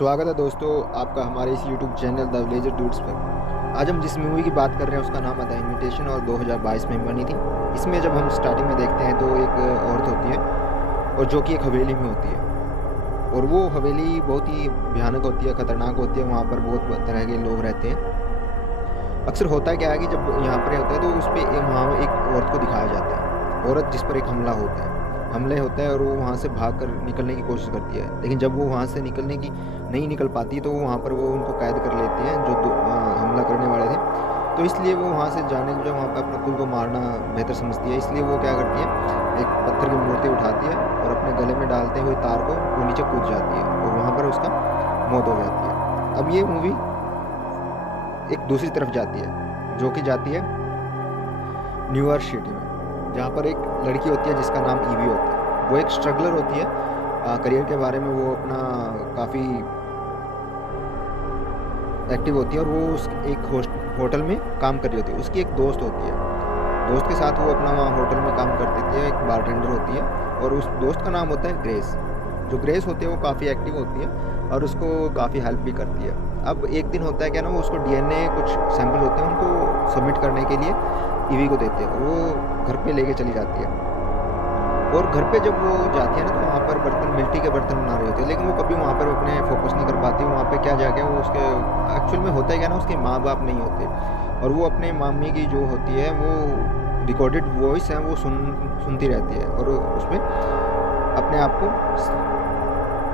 स्वागत है दोस्तों आपका हमारे इस YouTube channel the villager dudes पर। आज हम जिस मूवी की बात कर रहे हैं उसका नाम है द इनविटेशन और 2022 में बनी थी। इसमें जब हम स्टार्टिंग में देखते हैं तो एक औरत होती है और जो कि एक हवेली में होती है, और वो हवेली बहुत ही भयानक होती है, ख़तरनाक होती है। वहाँ पर बहुत तरह के लोग रहते हैं। अक्सर होता क्या है कि जब यहाँ पर होता है तो उस पर वहाँ एक औरत को दिखाया जाता है, औरत जिस पर एक हमले होता है और वो वहाँ से भागकर निकलने की कोशिश करती है। लेकिन जब वो वहाँ से निकलने की नहीं निकल पाती तो वहाँ पर वो उनको कैद कर लेती हैं जो हमला करने वाले थे। तो इसलिए वो वहाँ से जाने के बजाय वहाँ पे अपना खुद को मारना बेहतर समझती है। इसलिए वो क्या करती है, एक पत्थर की मूर्ति उठाती है और अपने गले में डालते हुए तार को वो नीचे कूद जाती है और वहाँ पर उसका मौत हो जाती है। अब ये मूवी एक दूसरी तरफ जाती है, जो कि जाती है न्यूयॉर्क सिटी में, जहाँ पर एक लड़की होती है जिसका नाम ईवी होता है। वो एक स्ट्रगलर होती है, करियर के बारे में वो अपना काफ़ी एक्टिव होती है और वो उस एक होटल में काम कर रही होती है। उसकी एक दोस्त होती है, दोस्त के साथ वो अपना वहाँ होटल में काम करती थी। एक बारटेंडर होती है और उस दोस्त का नाम होता है ग्रेस। जो ग्रेस होती है वो काफ़ी एक्टिव होती है और उसको काफ़ी हेल्प भी करती है। अब एक दिन होता है क्या ना, वो उसको डीएनए कुछ सैंपल होते हैं उनको सबमिट करने के लिए ईवी को देते हैं और वो घर पे लेके चली जाती है। और घर पे जब वो जाती है ना तो वहाँ पर बर्तन, मिट्टी के बर्तन बना रहे होते हैं, लेकिन वो कभी वहाँ पर अपने फोकस नहीं कर पाती। वहाँ पे क्या जाके वो उसके एक्चुअल में होता है क्या ना, उसके माँ बाप नहीं होते और वो अपने मम्मी की जो होती है वो रिकॉर्डेड वॉइस है वो सुनती रहती है और उसमें अपने आप को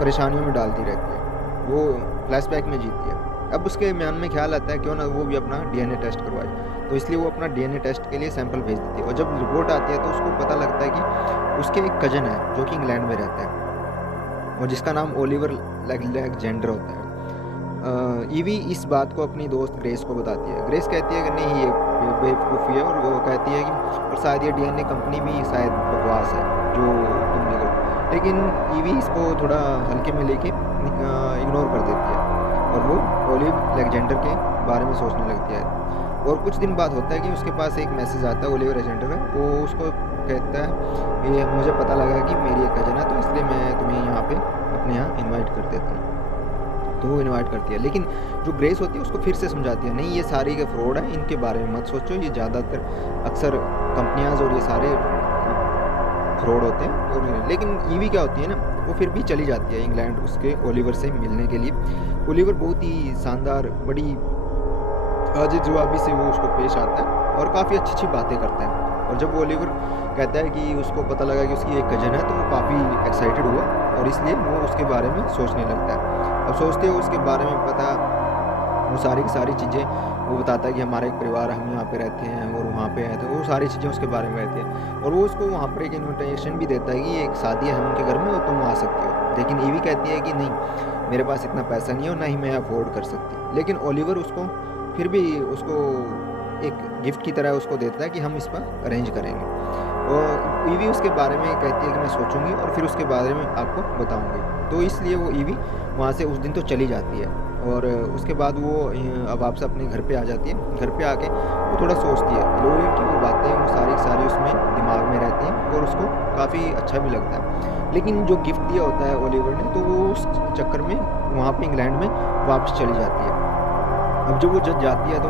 परेशानियों में डालती रहती है। वो फ्लैशबैक में जीती है। अब उसके मन में ख्याल आता है क्यों ना वो भी अपना डीएनए टेस्ट करवाए, तो इसलिए वो अपना डीएनए टेस्ट के लिए सैंपल भेज देती है। और जब रिपोर्ट आती है तो उसको पता लगता है कि उसके एक कजन है जो कि इंग्लैंड में रहता है और जिसका नाम ओलिवर लेगजेंडर होता है। ईवी इस बात को अपनी दोस्त ग्रेस को बताती है। ग्रेस कहती है कि नहीं, ये बेवकूफ़ी है, और वो कहती है कि और शायद ये डीएनए कंपनी भी शायद बकवास है जो तुम निकल। लेकिन ईवी इसको थोड़ा हल्के में लेके इग्नोर कर देती है और वो ओलिवर लेगजेंडर के बारे में सोचने लगती है। और कुछ दिन बाद होता है कि उसके पास एक मैसेज आता है ओलिवर लेगजेंडर का। वो उसको कहता है ये मुझे पता लगा कि मेरी एक कजन है, तो इसलिए मैं तुम्हें यहाँ पे अपने यहाँ इनवाइट कर देता हूँ। तो वो इनवाइट करती है, लेकिन जो ग्रेस होती है उसको फिर से समझाती है नहीं, ये सारे के फ्रॉड है, इनके बारे में मत सोचो, ये ज़्यादातर अक्सर कंपनियाँ और ये सारे फ्रॉड होते हैं। और लेकिन ईवी क्या होती है ना, वो फिर भी चली जाती है इंग्लैंड उसके ओलिवर से मिलने के लिए। ओलिवर बहुत ही शानदार, बड़ी वाजिब जवाबी से वो उसको पेश आता है और काफ़ी अच्छी अच्छी बातें करता है। और जब ओलिवर कहता है कि उसको पता लगा कि उसकी एक कजन है, तो वो काफ़ी एक्साइटेड हुआ और इसलिए वो उसके बारे में सोचने लगता है। अब सोचते हुए उसके बारे में पता, वो सारी की सारी चीज़ें वो बताता है कि हमारा एक परिवार, हम यहाँ पे रहते हैं और वहाँ पे हैं, तो वो सारी चीज़ें उसके बारे में रहती हैं। और वो उसको वहाँ पर एक इन्विटेशन भी देता है कि एक शादी है उनके घर में और तुम आ सकते हो। लेकिन ईवी कहती है कि नहीं, मेरे पास इतना पैसा नहीं है और ना ही मैं अफोर्ड कर सकती। लेकिन ओलिवर उसको फिर भी उसको एक गिफ्ट की तरह उसको देता है कि हम इस पर अरेंज करेंगे। और ईवी उसके बारे में कहती है कि मैं सोचूंगी और फिर उसके बारे में आपको बताऊंगी। तो इसलिए वो ईवी वहाँ से उस दिन तो चली जाती है और उसके बाद वो अब आपसे अपने घर पे आ जाती है। घर पे आके वो थोड़ा सोचती है, ओलिवर की वो बातें वो सारी उसमें दिमाग में रहती हैं और उसको काफ़ी अच्छा भी लगता है। लेकिन जो गिफ्ट दिया होता है ओलिवर ने, तो वो उस चक्कर में वहाँ पे इंग्लैंड में वापस चली जाती है। अब जब वो जज जाती है तो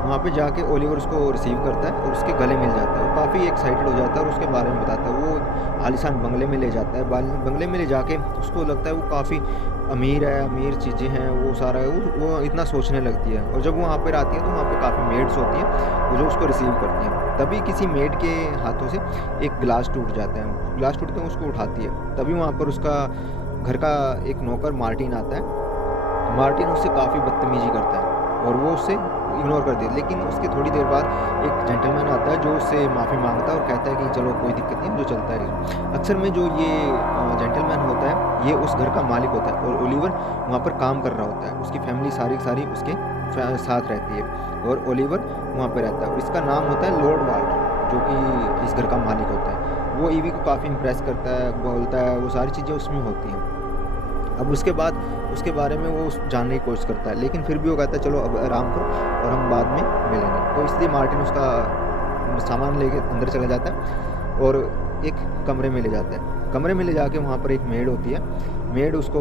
वहाँ पे जाके ओलिवर उसको रिसीव करता है और उसके गले मिल जाता है। वो काफ़ी एक्साइटेड हो जाता है और उसके बारे में बताता है। वो आलीशान बंगले में ले जाता है। बंगले में ले जाके उसको लगता है वो काफ़ी अमीर है, अमीर चीज़ें हैं, वो सारा है, वो इतना सोचने लगती है। और जब वो वहाँ पर आती है तो वहाँ पे काफ़ी मेड्स होती हैं वो जो उसको रिसीव करती हैं। तभी किसी मेड के हाथों से एक गिलास टूट जाता है। गिलास टूटते हैं, उसको उठाती है। तभी वहाँ पर उसका घर का एक नौकर मार्टिन आता है। मार्टिन उससे काफ़ी बदतमीजी करता है और वो उससे इग्नोर कर देती। लेकिन उसके थोड़ी देर बाद एक जेंटलमैन आता है जो उससे माफ़ी मांगता है और कहता है कि चलो कोई दिक्कत नहीं, जो चलता है। अक्सर में जो ये जेंटलमैन होता है ये उस घर का मालिक होता है और ओलिवर वहाँ पर काम कर रहा होता है। उसकी फैमिली सारी उसके साथ रहती है और ओलिवर वहाँ पर रहता है। और इसका नाम होता है लॉर्ड वाल्टर, जो कि इस घर का मालिक होता है। वो ईवी को काफ़ी इम्प्रेस करता है, बोलता है, वो सारी चीज़ें उसमें होती हैं। अब उसके बाद उसके बारे में वो जानने की कोशिश करता है, लेकिन फिर भी वो कहता है चलो अब आराम करो और हम बाद में मिलेंगे। तो इसलिए मार्टिन उसका सामान लेके अंदर चला जाता है और एक कमरे में ले जाता है। कमरे में ले जाके वहाँ पर एक मेड होती है, मेड उसको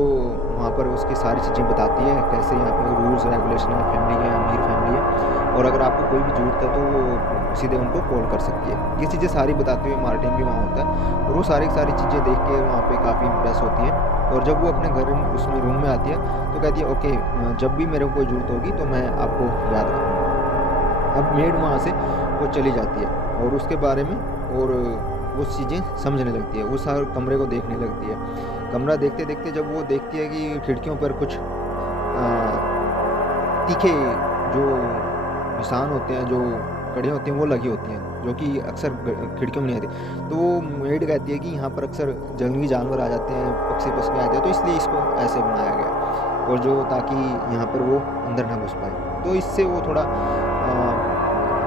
वहाँ पर उसकी सारी चीज़ें बताती है, कैसे यहाँ पे रूल्स रेगुलेशन है, फैमिली है, अमीर फैमिली है, और अगर आपको कोई भी ज़रूरत है तो वो सीधे उनको कॉल कर सकती है। ये चीज़ें सारी बताते हुए मार्टिन भी वहाँ होता है, और वो सारी चीज़ें देख के वहाँ पे काफ़ी इम्प्रेस होती है। और जब वो अपने घर उसमें रूम में आती है तो कहती है ओके, जब भी मेरे को कोई ज़रूरत होगी तो मैं आपको याद करूँगा। अब मेड वहाँ से वो चली जाती है और उसके बारे में और वो चीज़ें समझने लगती है, उस सारे कमरे को देखने लगती है। कमरा देखते देखते जब वो देखती है कि खिड़कियों पर कुछ तीखे जो निशान होते हैं, जो कड़ियाँ होती हैं वो लगी होती हैं, जो कि अक्सर खिड़कियों में नहीं आती। तो वो मेड कहती है कि यहाँ पर अक्सर जंगली जानवर आ जाते हैं, पक्षी आ जाते हैं, तो इसलिए इसको ऐसे बनाया गया, और जो ताकि यहाँ पर वो अंदर ना घुस पाए। तो इससे वो थोड़ा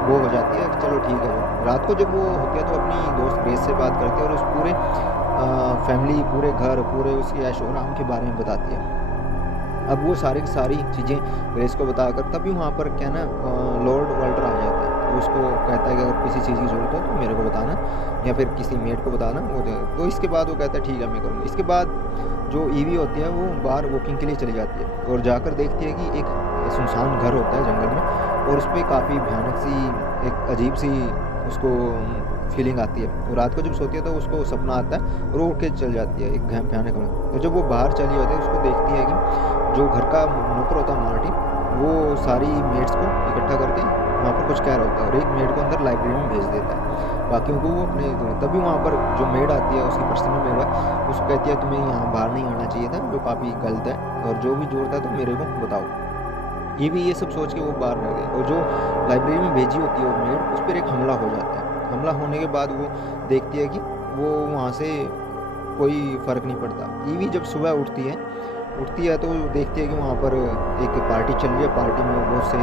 वो हो जाती है कि चलो ठीक है। रात को जब वो होती है तो अपनी दोस्त ग्रेस से बात करती है और उस पूरे फैमिली, पूरे घर, पूरे उसके ऐशो आराम के बारे में बताती है। अब वो सारी चीज़ें ग्रेस को बताकर तभी वहाँ पर क्या ना लॉर्ड वाल्टर आ जाता है। वो उसको कहता है कि अगर किसी चीज़ की ज़रूरत हो तो मेरे को बताना, या फिर किसी मेड को बताना। वो तो इसके बाद वो कहता है ठीक है मैं करूँगा। इसके बाद जो ईवी होती है वो बाहर वॉकिंग के लिए चली जाती है और जाकर देखती है कि एक सुनसान घर होता है जंगल में, और उस पर काफ़ी भयानक सी एक अजीब सी उसको फीलिंग आती है। और रात को जब सोती है तो उसको सपना आता है और वो उठ के चल जाती है एक भयानक में। तो जब वो बाहर चली जाती है उसको देखती है कि जो घर का नौकर होता है मार्टिन, वो सारी मेड्स को इकट्ठा करके वहाँ पर कुछ कह रहा होता है और एक मेड को अंदर लाइब्रेरी में भेज देता है, बाकियों को वो अपने। तभी वहाँ पर जो मेड आती है, उसकी पर्सनल मेड है, उसको कहती है तुम्हें यहाँ बाहर नहीं आना चाहिए था, जो काफ़ी गलत है, और जो भी ज़रूरत है तो मेरे को बताओ। ये भी ये सब सोच के वो बाहर रह गए, और जो लाइब्रेरी में भेजी होती है वो मेड, उस पर एक हमला हो जाता है। हमला होने के बाद वो देखती है कि वो वहाँ से कोई फ़र्क नहीं पड़ता। ईवी जब सुबह उठती है तो देखती है कि वहाँ पर एक पार्टी चल रही है। पार्टी में बहुत से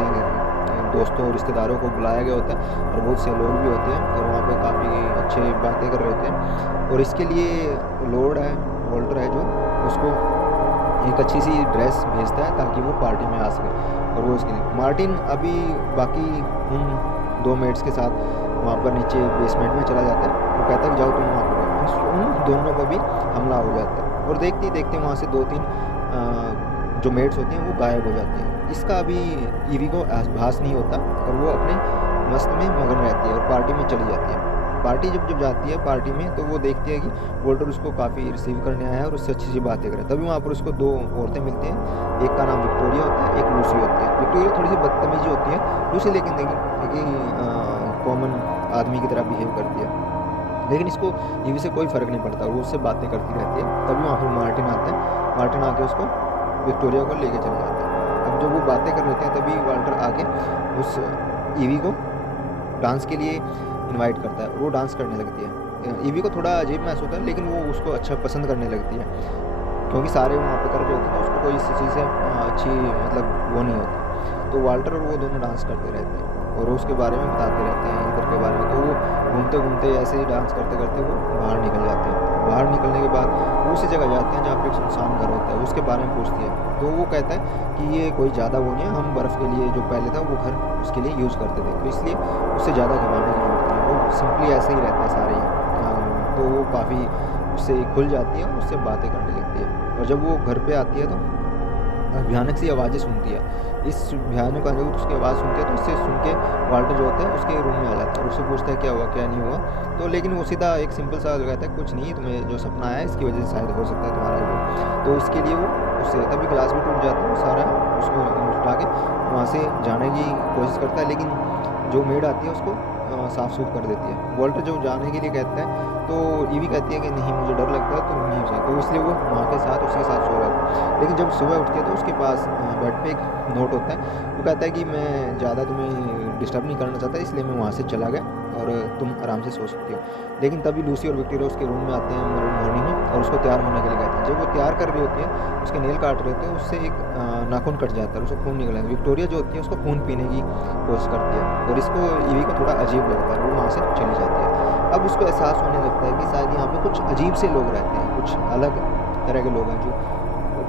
दोस्तों और रिश्तेदारों को बुलाया गया होता है और बहुत से लोग भी होते हैं, और वहाँ पे काफ़ी अच्छे बातें कर रहे होते हैं। और इसके लिए लॉर्ड है, वाल्टर है, जो उसको एक अच्छी सी ड्रेस भेजता है ताकि वो पार्टी में आ सके। और वो उसके लिए मार्टिन अभी बाकी उन 2 मेट्स के साथ वहाँ पर नीचे बेसमेंट में चला जाता है। वो कहता है कि जाओ तुम वहाँ पर, उन दोनों पर भी हमला हो जाता है, और देखते ही देखते वहाँ से 2-3 जो मेट्स होती हैं वो गायब हो जाती हैं। इसका अभी ईवी को आभास नहीं होता और वो अपने मस्त में मगन रहती है और पार्टी में चली जाती है। पार्टी जब जाती है पार्टी में, तो वो देखती है कि वोल्टर उसको काफ़ी रिसीव करने आया है और उससे अच्छी बातें करें। तभी वहाँ पर उसको 2 औरतें मिलती हैं, एक का नाम विक्टोरिया होता है, एक लूसी होती है। विक्टोरिया थोड़ी सी बदतमीजी होती है, लूसी लेकिन देखिए कॉमन आदमी की तरह बिहेव करती है, लेकिन इसको ईवी से कोई फ़र्क नहीं पड़ता, वो उससे बातें करती रहती है। तभी वहाँ पर मार्टिन आता है, मार्टिन आके उसको विक्टोरिया को लेके चले जाते हैं। अब जब वो बातें कर रहे हैं तभी वाल्टर आके उस ईवी को डांस के लिए इनवाइट करता है, वो डांस करने लगती है। ईवी को थोड़ा अजीब महसूस होता है, लेकिन वो उसको अच्छा पसंद करने लगती है, क्योंकि सारे वहाँ पे कर रहे होते हैं तो उसको कोई इस चीज़ से अच्छी मतलब वो नहीं होती। तो वाल्टर और वो दोनों डांस करते रहते हैं और उसके बारे में बताते रहते हैं इधर के बारे में। तो वो घूमते घूमते ऐसे ही डांस करते करते वो बाहर निकल जाते हैं। बाहर निकलने के बाद वो उसी जगह जाते हैं जहाँ पर एक सुनसान घर होता है, उसके बारे में पूछती है। तो वो कहता है कि ये कोई ज़्यादा वो नहीं है, हम बर्फ़ के लिए जो पहले था वो घर उसके लिए यूज़ करते थे, तो इसलिए उससे ज़्यादा घबराने की जरूरत नहीं है, वो सिंपली ऐसे ही रहता है सारे ही। तो वो काफ़ी उससे खुल जाती है और उससे बातें करने लगती है। और जब वो घर पे आती है तो भयानक सी आवाज़ें सुनती है। इस भयानक आवाज़ उसकी आवाज़ सुनती है तो उससे सुन के वाल्टर जो होता है उसके रूम में आ जाता है और उससे पूछता है क्या हुआ क्या नहीं हुआ। तो लेकिन वो सीधा एक सिंपल सा कहता है कुछ नहीं, तुम्हें जो सपना आया इसकी वजह से शायद हो सकता है तुम्हारा ये। तो इसके लिए वो उससे तभी ग्लास भी टूट जाता है, वो सारा उसको उठा के वहाँ से जाने की कोशिश करता है, लेकिन जो मेड आती है उसको साफ सूफ कर देती है। वाल्टर जब जाने के लिए कहता है तो ईवी कहती है कि नहीं मुझे डर लगता है, तो नहीं चाहिए, तो इसलिए वो माँ के साथ उसके साथ सो रहा था। लेकिन जब सुबह उठती है तो उसके पास बेड पे एक नोट होता है, वो कहता है कि मैं ज़्यादा तुम्हें डिस्टर्ब नहीं करना चाहता, इसलिए मैं वहाँ से चला गया और तुम आराम से सो सकती हो। लेकिन तभी लूसी और विक्टोरिया उसके रूम में आते हैं मॉर्निंग में और उसको तैयार होने के लिए कहते हैं। जब वो तैयार कर रही होती है, उसके नेल काट रहे होते हैं, उससे एक नाखून कट जाता है, उसको खून निकला है। विक्टोरिया जो होती है उसको खून पीने की कोशिश करती है और इसको ईवी को थोड़ा अजीब लगता है, वो वहाँ से चली जाती है। अब उसको एहसास होने लगता है कि शायद यहाँ पे कुछ अजीब से लोग रहते हैं, कुछ अलग तरह के लोग हैं जो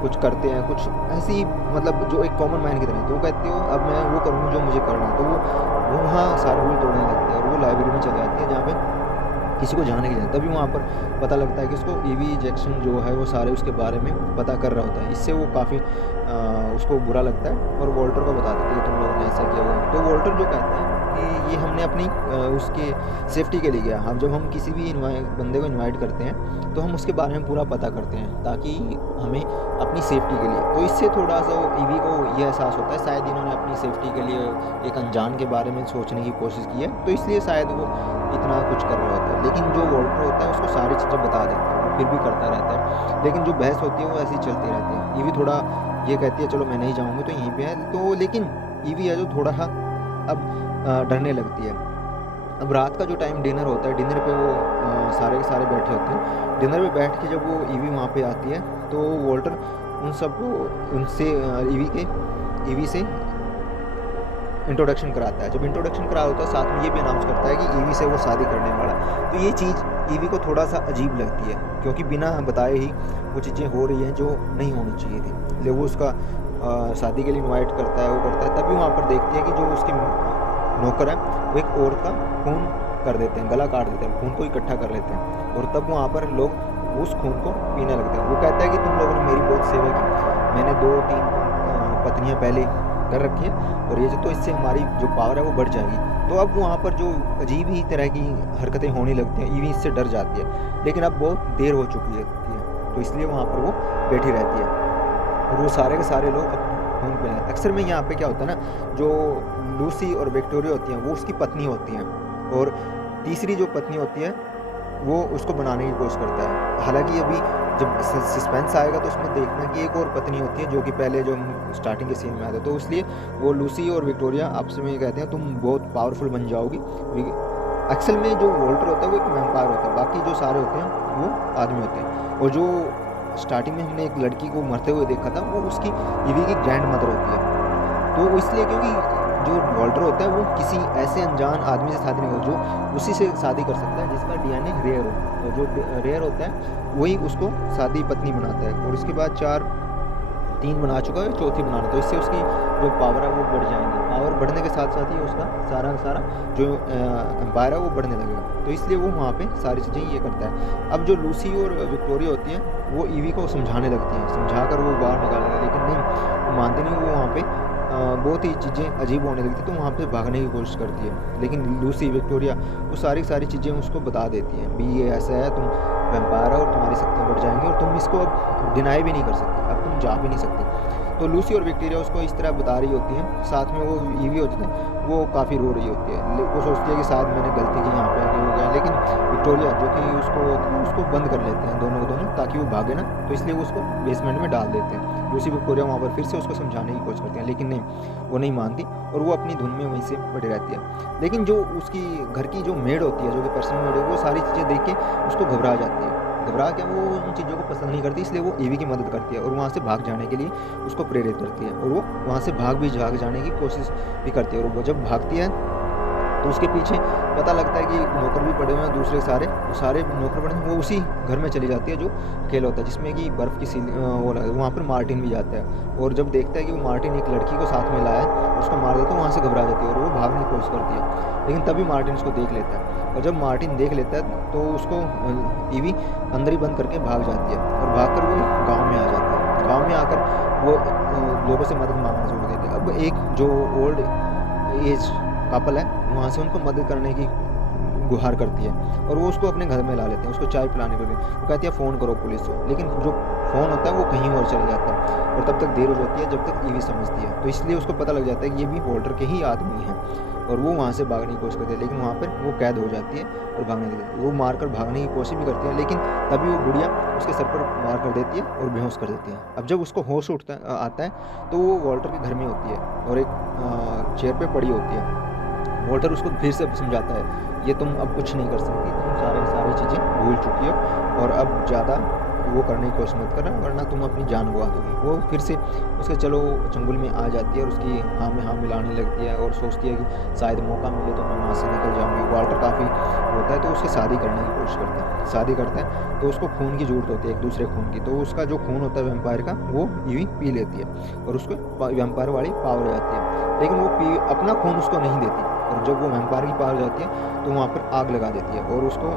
कुछ करते हैं, कुछ ऐसी मतलब जो एक कॉमन मैन की तरह। तो वो कहती हो अब मैं वो करूँगी जो मुझे करना है। तो वो वहाँ सारे रूल तोड़ने लगते हैं और वो लाइब्रेरी में चले जाती है जहाँ पे किसी को जाने के लिए, तभी वहाँ पर पता लगता है कि उसको ईवी इंजेक्शन जो है वो सारे उसके बारे में पता कर रहा होता है। इससे वो काफ़ी उसको बुरा लगता है और वॉल्टर को बता देती है तुम लोगों ने ऐसा किया हुआ। तो वॉल्टर जो कहता है कि ये हमने अपनी उसके सेफ्टी के लिए किया। हम जब हम किसी भी बंदे को इन्वाइट करते हैं तो हम उसके बारे में पूरा पता करते हैं ताकि हमें अपनी सेफ्टी के लिए, तो इससे थोड़ा सा ईवी को ये एहसास होता है शायद इन्होंने अपनी सेफ्टी के लिए एक अनजान के बारे में सोचने की कोशिश की है, तो इसलिए शायद वो इतना कुछ कर रहा होता है। लेकिन जो वॉल्टर होता है उसको सारी चीज़ें बता देता है, वो फिर भी करता रहता है। लेकिन जो बहस होती है वो ऐसी चलती रहती है। ईवी थोड़ा ये कहती है चलो मैं नहीं जाऊँगी तो यहीं पे है, तो लेकिन ईवी है जो थोड़ा सा अब डरने लगती है। अब रात का जो टाइम डिनर होता है, डिनर पे वो सारे के सारे बैठे होते हैं। डिनर पे बैठ के जब वो ईवी वहाँ पे आती है तो वॉल्टर उन सबको उनसे ईवी से इंट्रोडक्शन कराता है। जब इंट्रोडक्शन करा होता है साथ में ये भी अनाउंस करता है कि ईवी से वो शादी करने वाला है। तो ये चीज़ ईवी को थोड़ा सा अजीब लगती है क्योंकि बिना बताए ही वो चीज़ें हो रही हैं जो नहीं होनी चाहिए थी। इसलिए वो उसका शादी के लिए इन्वाइट करता है, वो करता है। तभी वहाँ पर देखती है कि जो उसके नौकर है वो एक औरत का खून कर देते हैं, गला काट देते हैं, खून को इकट्ठा कर लेते हैं और तब वहाँ पर लोग उस खून को पीने लगते हैं। वो कहता है कि तुम लोगों ने मेरी बहुत सेवा की, मैंने 2-3 पत्नियाँ पहले कर रखी हैं और ये जो तो इससे हमारी जो पावर है वो बढ़ जाएगी। तो अब वहाँ पर जो अजीब ही तरह की हरकतें होने लगती हैं, ईवी इससे डर जाती है। लेकिन अब बहुत देर हो चुकी है तो इसलिए वहाँ पर वो बैठी रहती है और वो सारे के सारे लोग खून पीने। अक्सर में यहाँ पे क्या होता है ना, जो लूसी और विक्टोरिया होती हैं वो उसकी पत्नी होती हैं और तीसरी जो पत्नी होती है वो उसको बनाने की कोशिश करता है। हालांकि अभी जब सस्पेंस आएगा तो उसमें देखना कि एक और पत्नी होती है जो कि पहले जो स्टार्टिंग के सीन में आते, तो इसलिए वो लूसी और विक्टोरिया आपस में कहते हैं तुम बहुत पावरफुल बन जाओगी। अक्सर में जो वॉल्टर होता है वो एक वैम्पायर होता है, बाकी जो सारे होते हैं वो आदमी होते हैं। और जो स्टार्टिंग में हमने एक लड़की को मरते हुए देखा था वो उसकी ईवी की ग्रैंड मदर होती है। तो इसलिए क्योंकि जो वॉल्टर होता है वो किसी ऐसे अनजान आदमी से शादी नहीं हो जो उसी से शादी कर सकता है जिसका डीएनए रेयर हो, तो जो रेयर होता है वही उसको शादी पत्नी बनाता है। और इसके बाद 3 बना चुका है, चौथी बनाना, तो इससे उसकी जो पावर है वो बढ़ जाएंगी। पावर बढ़ने के साथ साथ ही उसका सारा जो एम्पायर है वो बढ़ने लगेगा, तो इसलिए वो वहाँ पे सारी चीज़ें ये करता है। अब जो लूसी और विक्टोरिया होती हैं वो ईवी को समझाने लगती हैं, समझाकर वो बाहर निकालेंगे, लेकिन नहीं, वो मानती नहीं। वो वहाँ पे बहुत ही चीज़ें अजीब होने लगती तो वहाँ पे भागने की कोशिश करती है। लेकिन लूसी विक्टोरिया वो सारी चीज़ें उसको बता देती हैं, भी ये ऐसा है, तुम वैम्पायर है और तुम्हारी शक्तियाँ बढ़ जाएंगी और तुम इसको अब डिनाई भी नहीं कर सकते, अब तुम जा भी नहीं सकते। तो लूसी और विक्टोरिया उसको इस तरह बता रही होती हैं, साथ में वो ईवी होती है वो काफ़ी रो रही होती है। वो सोचती है कि शायद मैंने गलती की, यहाँ पे आके हो गया। लेकिन विक्टोरिया जो कि उसको बंद कर लेते हैं दोनों ताकि वो भागे ना, तो इसलिए वो उसको बेसमेंट में डाल देते हैं। लूसी विक्टोरिया वहाँ पर फिर से उसको समझाने की कोशिश करती हैं, लेकिन नहीं, वो नहीं मानती और वो अपनी धुन में वहीं से पड़ी रहती है। लेकिन जो उसकी घर की जो मेड होती है, जो कि पर्सनल मेड है, वो सारी चीज़ें देख के उसको घबरा जाती है। घबरा क्या, वो उन चीज़ों को पसंद नहीं करती, इसलिए वो ईवी की मदद करती है और वहाँ से भाग जाने के लिए उसको प्रेरित करती है और वो वहाँ से भाग जाने की कोशिश भी करती है। और वो जब भागती है तो उसके पीछे पता लगता है कि नौकर भी पड़े हुए हैं, दूसरे सारे नौकर पड़े हैं। वो उसी घर में चली जाती है जो अकेला होता है, जिसमें कि बर्फ़ की वहाँ पर मार्टिन भी जाता है। और जब देखता है कि वो मार्टिन एक लड़की को साथ में लाया है, उसको मार देता है, वहाँ से घबरा जाती है और वो भागने की कोशिश करती है। लेकिन तभी मार्टिन उसको देख लेता है और जब मार्टिन देख लेता है तो उसको ईवी अंदर ही बंद करके भाग जाती है और भागकर वो गाँव में आ जाती है। गाँव में आकर वो लोगों से मदद मांगना शुरू कर देती है। अब एक जो ओल्ड एज कपल है वहाँ से उनको मदद करने की गुहार करती है और वो उसको अपने घर में ला लेते हैं, उसको चाय पिलाने के लिए। वो कहती है फ़ोन करो पुलिस को, लेकिन जो फ़ोन होता है वो कहीं और चले जाता है और तब तक देर हो जाती है जब तक ईवी समझती है। तो इसलिए उसको पता लग जाता है कि ये भी वॉल्टर के ही आदमी हैं और वो वहाँ से भागने की कोशिश करती है, लेकिन वहाँ पर वो कैद हो जाती है और भागने लगती है। वो मारकर भागने की कोशिश भी करती है, लेकिन तभी वो बुढ़िया उसके सर पर मार कर देती है और बेहोश कर देती है। अब जब उसको होश आता है तो वो वॉल्टर के घर में होती है और एक चेयर पर पड़ी होती है। वॉल्टर उसको फिर से समझाता है, ये तुम अब कुछ नहीं कर सकती, तुम सारी चीज़ें भूल चुकी हो और अब ज़्यादा वो करने की कोशिश मत करना वरना तुम अपनी जान गवा दोगी। वो फिर से उसके चलो चंगुल में आ जाती है और उसकी हाँ में हाँ मिलाने लगती है और सोचती है कि शायद मौका मिले तो मैं वहाँ से निकल जाऊँगी। वॉल्टर काफ़ी होता है तो उससे शादी करने की कोशिश करता है। शादी करता है तो उसको खून की ज़रूरत होती है, एक दूसरे खून की, तो उसका जो खून होता है वैम्पायर का वो ईवी पी लेती है और उसको वैम्पायर वाली पावर हो जाती है। लेकिन वो अपना खून उसको नहीं देती और जब वो वैम्पायर की पावर जाती है तो वहाँ पर आग लगा देती है और उसको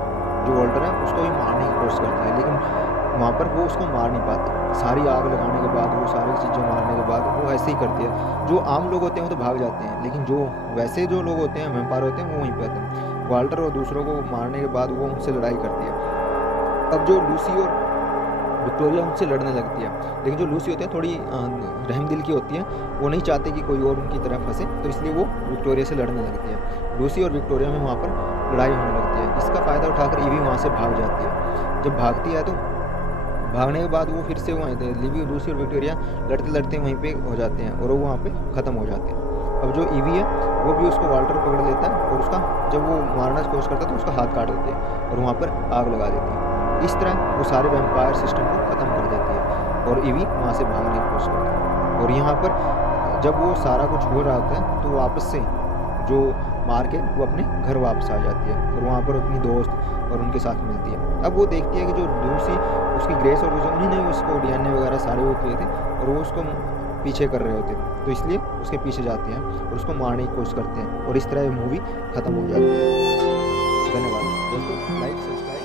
जो वॉल्टर है उसको भी मारने की कोशिश करती है, लेकिन वहाँ पर वो उसको मार नहीं पाती। सारी आग लगाने के बाद, वो सारी चीज़ें मारने के बाद वो ऐसे ही करती है। जो आम लोग होते हैं वो तो भाग जाते हैं, लेकिन जो वैसे जो लोग होते हैं, वैम्पायर होते हैं, वो वहीं पे आते हैं। वाल्टर और दूसरों को मारने के बाद वो उनसे लड़ाई करती है। अब जो लूसी और विक्टोरिया उनसे लड़ने लगती है, लेकिन जो लूसी होती है थोड़ी रहम दिल की होती है, वो नहीं चाहते कि कोई और उनकी तरफ फंसे, तो इसलिए वो विक्टोरिया से लड़ने लगती है। लूसी और विक्टोरिया में वहाँ पर लड़ाई होने लगती है। इसका फ़ायदा उठाकर ईवी वहाँ से भाग जाती है। जब भागती है तो भागने के बाद वो फिर से वहीं थे, लिवी, लूसी और विक्टोरिया लड़ते लड़ते वहीं पे हो जाते हैं और वो वहाँ पे ख़त्म हो जाते हैं। अब जो ईवी है वो भी उसको वाल्टर पकड़ लेता है और उसका जब वो मारना की कोशिश करता है तो उसका हाथ काट देती है और वहाँ पर आग लगा देती है। इस तरह वो सारे वैम्पायर सिस्टम को ख़त्म कर देती है और ईवी वहाँ से भागने की कोशिश करती है। और यहाँ पर जब वो सारा कुछ हो रहा होता है तो वापस से जो मार के वो अपने घर वापस आ जाती है और वहाँ पर अपनी दोस्त और उनके साथ मिलती है। अब वो देखती है कि जो लूसी, उसकी ग्रेस और उन्हीं ने उसको डीएनए वगैरह सारे वो किए थे और वो उसको पीछे कर रहे होते थे, तो इसलिए उसके पीछे जाते हैं और उसको मारने की कोशिश करते हैं और इस तरह ये मूवी ख़त्म हो जाती है। धन्यवाद दोस्तों, लाइक सब्सक्राइब।